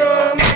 somos.